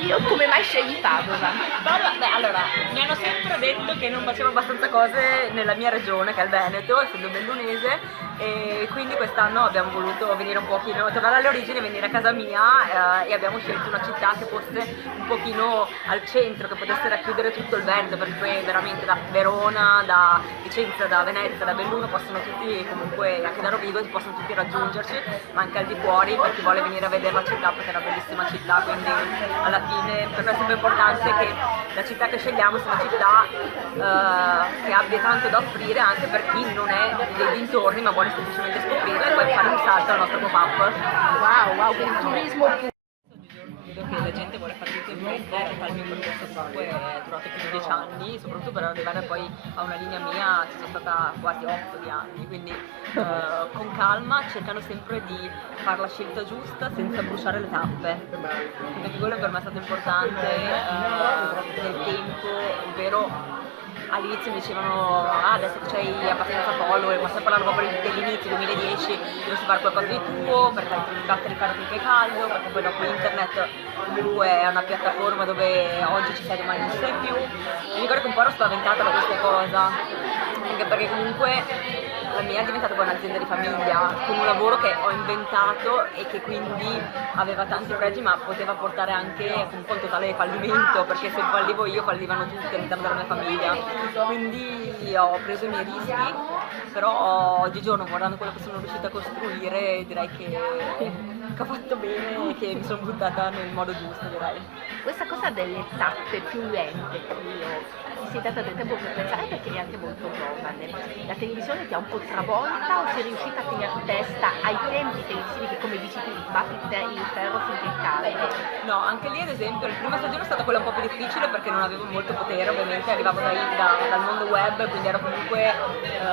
Io come mai scegli Padova? Beh, allora, mi hanno sempre detto che non facevo abbastanza cose nella mia regione, che è il Veneto, essendo bellunese, e quindi quest'anno abbiamo voluto venire un pochino, tornare alle origini, venire a casa mia e abbiamo scelto una città che fosse un pochino al centro, che potesse racchiudere tutto il Veneto, perché poi veramente da Verona, da Vicenza, da Venezia, da Belluno possono tutti, comunque anche da Rovigo, possono tutti raggiungerci, ma anche al di fuori per chi vuole venire a vedere la città, perché è una bellissima città, quindi alla fine per me è sempre importante che la città che scegliamo sia una città che abbia tanto da offrire anche per chi non è dei dintorni ma vuole semplicemente scoprirla e poi fare un salto al nostro pop-up. Wow, wow, quindi turismo più. Vedo che la gente vuole fare tutto in fretta e fa il mio percorso comunque è durato più di 10 anni, soprattutto per arrivare poi a una linea mia ci sono stata quasi 8 di anni, quindi con calma, cercando sempre di fare la scelta giusta senza bruciare le tappe, perché quello per me è stato importante nel tempo, ovvero all'inizio mi dicevano adesso che c'hai abbastanza follower, ma stiamo parlando proprio dell'inizio 2010, dovresti fare qualcosa di tuo perché altrimenti batte le carte finché è caldo, perché poi dopo internet comunque è una piattaforma dove oggi ci sei domani non ci sei più. Mi ricordo che un po' ero spaventata da questa cosa, anche perché comunque la mia è diventata poi un'azienda di famiglia, con un lavoro che ho inventato e che quindi aveva tanti pregi ma poteva portare anche un po' un totale fallimento, perché se fallivo io fallivano tutti all'interno della mia famiglia. Quindi ho preso i miei rischi, però oggigiorno guardando quello che sono riuscita a costruire direi che ho fatto bene e che mi sono buttata nel modo giusto, direi. Questa cosa delle tappe più lente, ti sei data del tempo per pensare perché eri anche molto giovane. La televisione ti ha un po' travolta o sei riuscita a tenere testa ai tempi televisivi che come dici tu batti il ferro finché è caldo? No, anche lì ad esempio la prima stagione è stata quella un po' più difficile perché non avevo molto potere, ovviamente arrivavo dal mondo web, quindi ero comunque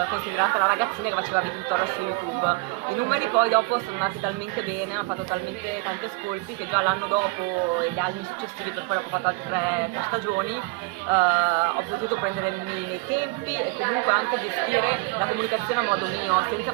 considerata la ragazzina che faceva video tutorial su YouTube. I numeri poi dopo sono andati talmente bene, hanno fatto talmente tanti ascolti che già l'anno dopo e gli anni successivi, per poi ho fatto altre tre stagioni, ho potuto prendermi nei tempi e comunque anche gestire la comunicazione a modo mio, senza